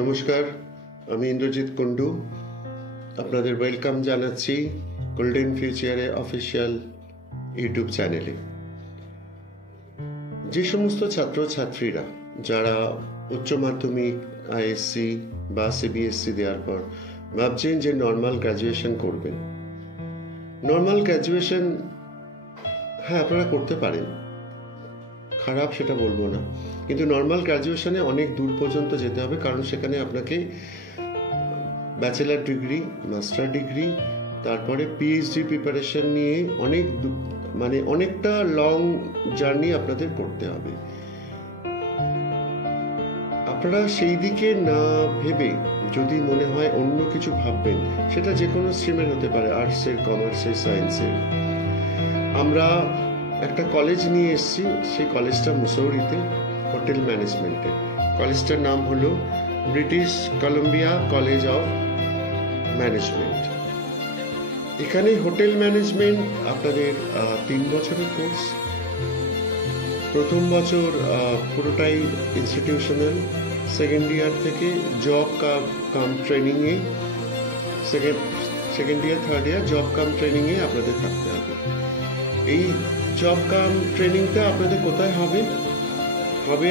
নমস্কার, আমি ইন্দ্রজিৎ কুন্ডু আপনাদের ওয়েলকাম জানাচ্ছি গোল্ডেন ফিউচারে অফিসিয়াল ইউটিউব চ্যানেলে। যে সমস্ত ছাত্রছাত্রীরা যারা উচ্চ মাধ্যমিক, আইএসসি বা সিবিএসসি দেওয়ার পর ভাবছেন যে নর্মাল গ্র্যাজুয়েশন করবেন, নর্মাল গ্র্যাজুয়েশন হ্যাঁ আপনারা করতে পারেন, খারাপ সেটা বলবো না, কিন্তু নর্মাল গ্র্যাজুয়েশনে অনেক দূর পর্যন্ত যেতে হবে, কারণ সেখানে আপনাকে ব্যাচেলার ডিগ্রি, মাস্টার ডিগ্রি, তারপরে পিএইচডি প্রিপারেশন নিয়ে অনেকটা লং জার্নি আপনাদের করতে হবে। আপনারা সেই দিকে না ভেবে যদি মনে হয় অন্য কিছু ভাববেন, সেটা যে কোনো স্ট্রিমের হতে পারে, আর্টসের, কমার্সের, সায়েন্সের। আমরা একটা কলেজ নিয়ে এসেছি, সেই কলেজটা মুসৌরিতে, হোটেল ম্যানেজমেন্টে। কলেজটার নাম হলো British Columbia college of management. এখানে হোটেল ম্যানেজমেন্ট আপনাদের 3 বছরের কোর্স। প্রথম বছর পুরোটাই ইনস্টিটিউশনাল, সেকেন্ড ইয়ার থেকে জব কাম ট্রেনিংয়ে, second year third year job cum ট্রেনিংয়ে আপনাদের থাকতে হবে। এই জব কাম ট্রেনিংটা আপনাদের কোথায় হবে?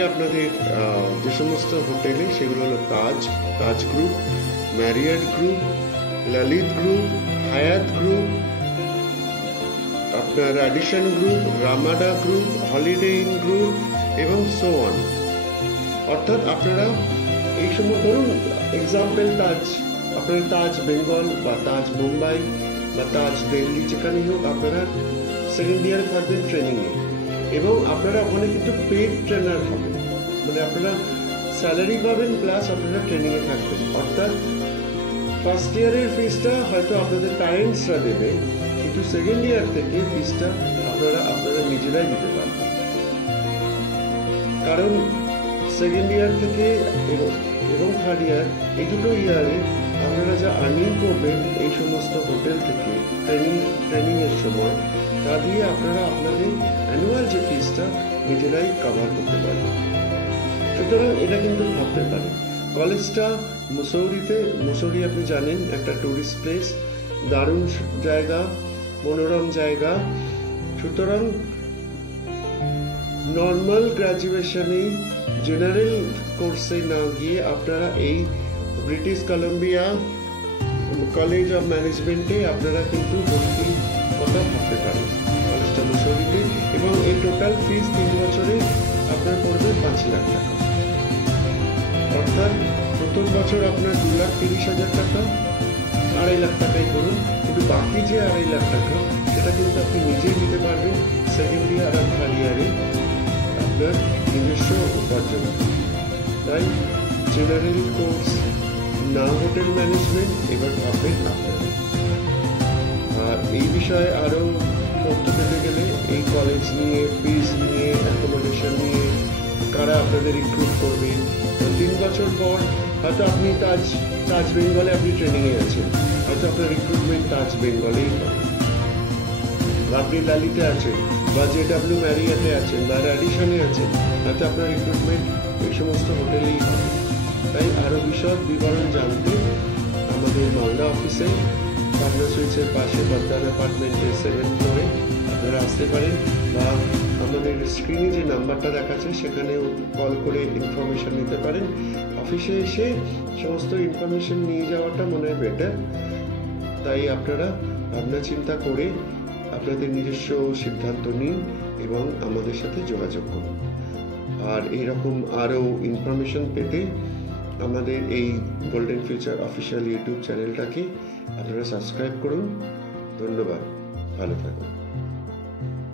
আপনাদের যে সমস্ত হোটেলে, সেগুলো হলো Taj group, Marriott group, Lalit group, Hyatt group, আপনার Radisson group, Ramada group, Holiday Inn group এবং সো অন। অর্থাৎ আপনারা এই সময় ধরুন এক্সাম্পল আপনারা তাজ বেঙ্গল বা তাজ মুম্বাই বা তাজ দিল্লি, যেখানেই হোক আপনারা সেকেন্ড ইয়ারে থাকবেন ট্রেনিংয়ে, এবং আপনারা ওখানে কিন্তু পেড ট্রেনার হবেন, মানে আপনারা স্যালারি পাবেন প্লাস আপনারা ট্রেনিংয়ে থাকবেন। অর্থাৎ ফার্স্ট ইয়ারের ফিসটা হয়তো আপনাদের প্যারেন্টসরা দেবে, কিন্তু সেকেন্ড ইয়ার থেকে ফিসটা আপনারা নিজেরাই দিতে পারবেন। কারণ সেকেন্ড ইয়ার থেকে এবং থার্ড ইয়ার, এই দুটো ইয়ারে আপনারা যা আর্নিং করবেন এই সমস্ত হোটেল থেকে ট্রেনিং এর সময়, তা দিয়ে আপনারা আপনাদের অ্যানুয়াল যে ফিসটা নিজেরাই কভার করতে পারবেন। সুতরাং এটা কিন্তু ভাবতে পারেন। কলেজটা মুসৌরি আপনি জানেন, একটা টুরিস্ট প্লেস, দারুণ জায়গা, মনোরম জায়গা। সুতরাং নর্মাল গ্র্যাজুয়েশনে, জেনারেল কোর্সে না গিয়ে আপনারা এই ব্রিটিশ কলম্বিয়া কলেজ অফ ম্যানেজমেন্টে আপনারা কিন্তু ভর্তি কথা ভাবতে পারেন। কলেজটা মুসৌরিতে, এবং এই টোটাল ফিস 3 বছরে আপনার পড়বে 5 লাখ টাকা। অর্থাৎ প্রথম বছর আপনার 2,30,000 টাকা, 2.5 লাখ টাকাই করুন, কিন্তু বাকি যে 2.5 লাখ টাকা সেটা কিন্তু আপনি নিজেই দিতে পারবেন সেকেন্ড ইয়ার আর থার্ড ইয়ারে আপনার নিজস্ব উপার্জন। তাই জেনারেল কোর্স না হোটেল ম্যানেজমেন্ট এবার ভাববেন আপনারা। আর এই বিষয়ে আরো তথ্য পেতে গেলে এই কলেজ নিয়ে, ফিস নিয়ে, অ্যাকোমোডেশন নিয়ে, কারা আপনাদের রিক্রুট করবেন, 3 বছর পর হয়তো আপনি তাজ বেঙ্গলে আপনি ট্রেনিংয়ে আছেন, হয়তো আপনার রিক্রুটমেন্ট তাজ বেঙ্গলেই হবে, বা আপনি লালিতে আছেন, বা JW ম্যারিয়টে আছেন, বা র্যাডিসনে আছেন, হয়তো আপনার রিক্রুটমেন্ট এই সমস্ত হোটেলেই হবে। তাই আরো বিশদ বিবরণ জানতে আমাদের মালদা অফিসে, পাবনা সুইটসের পাশে বর্ধমান অ্যাপার্টমেন্টের 7th ফ্লোরে আপনারা আসতে পারেন, বা আমাদের স্ক্রিনে যে নাম্বারটা দেখাচ্ছে সেখানেও কল করে ইনফরমেশন নিতে পারেন। অফিসে এসে সমস্ত ইনফরমেশন নিয়ে যাওয়াটা মনে হয় বেটার। তাই আপনারা ভাবনা চিন্তা করে আপনাদের নিজস্ব সিদ্ধান্ত নিন এবং আমাদের সাথে যোগাযোগ করুন। আর এইরকম আরও ইনফরমেশন পেতে আমাদের এই গোল্ডেন ফিউচার অফিসিয়াল ইউটিউব চ্যানেলটাকে আপনারা সাবস্ক্রাইব করুন। ধন্যবাদ, ভালো থাকুন।